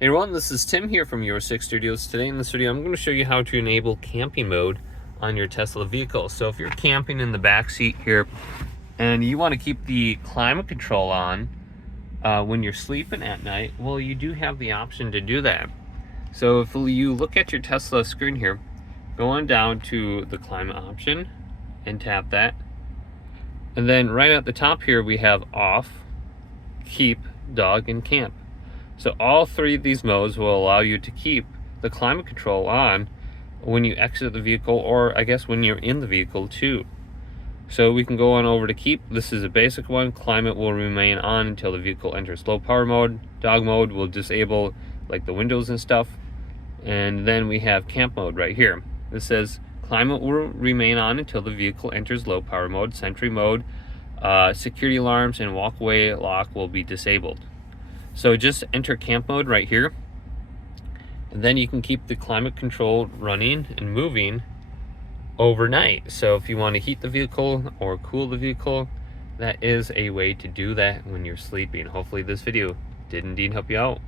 Hey everyone, this is Tim here from Euro 6 Studios. Today in this video, I'm going to show you how to enable camping mode on your Tesla vehicle. So if you're camping in the back seat here and you want to keep the climate control on when you're sleeping at night, well, you do have the option to do that. So if you look at your Tesla screen here, go on down to the climate option and tap that. And then right at the top here, we have off, keep, dog, and camp. So all three of these modes will allow you to keep the climate control on when you exit the vehicle, or I guess when you're in the vehicle too. So we can go on over to keep. This is a basic one. Climate will remain on until the vehicle enters low power mode. Dog mode will disable like the windows and stuff. And then we have camp mode right here. This says climate will remain on until the vehicle enters low power mode. Sentry mode, security alarms and walkway lock will be disabled. So just enter camp mode right here, and then you can keep the climate control running and moving overnight. So if you want to heat the vehicle or cool the vehicle, that is a way to do that when you're sleeping. Hopefully this video did indeed help you out.